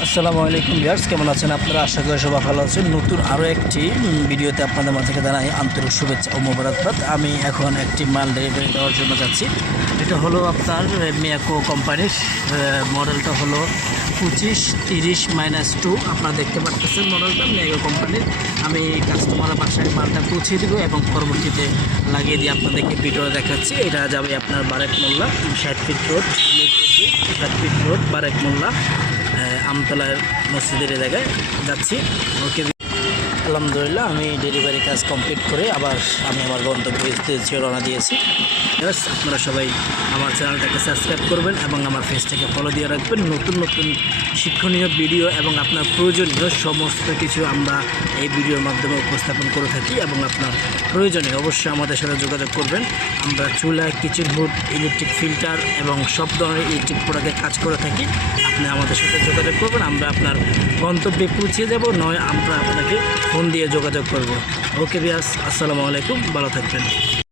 আসসালামু আলাইকুম ভিউয়ার্স, কেমন আছেন আপনারা? আশা করি সবাই ভালো আছেন। নতুন আরও একটি ভিডিওতে আপনাদের মাঝে জানাই আন্তরিক শুভেচ্ছা ও মোবারকবাদ। আমি এখন একটি মাল ডেলিভারি দেওয়ার জন্য যাচ্ছি। এটা হলো আপনার মিয়াকো কোম্পানির মডেলটা হলো পঁচিশ তিরিশ মাইনাস টু আপনারা দেখতে পাচ্ছেন মডেলটা মিয়াকো কোম্পানির আমি কাস্টমারের বাসায় মালটা পৌঁছে দেবো এবং পরবর্তীতে লাগিয়ে দিয়ে আপনাদেরকে ভিডিও দেখাচ্ছি। এটা যাবে আপনার বারেক মোল্লা, ষাট ফিট রোড ষাট ফিট রোড বারেক মোল্লা। আমতলার মসজিদের জায়গায় যাচ্ছি। ওকে আলহামদুলিল্লাহ, আমি ডেলিভারি কাজ কমপ্লিট করে আবার আমি আমার গন্তব্য রওনা দিয়েছি। আপনারা সবাই আমার চ্যানেলটাকে সাবস্ক্রাইব করবেন এবং আমার ফেসটাকে ফলো দিয়ে রাখবেন। নতুন নতুন শিক্ষণীয় ভিডিও এবং আপনার প্রয়োজনীয় সমস্ত কিছু আমরা এই ভিডিওর মাধ্যমে উপস্থাপন করে থাকি এবং আপনার প্রয়োজনে অবশ্যই আমাদের সাথে যোগাযোগ করবেন। আমরা চুলা কিচেন হুড ইলেকট্রিক ফিল্টার এবং সব ধরনের ইলেকট্রিক প্রোডাক্টের কাজ করে থাকি। আপনি আমাদের সাথে যোগাযোগ করবেন। আমরা আপনার গন্তব্যে পৌঁছে যাব। নয়, আমরা আপনাকে ফোন দিয়ে যোগাযোগ করব। ওকে বিয়াস আসসালামু আলাইকুম ভালো থাকবেন।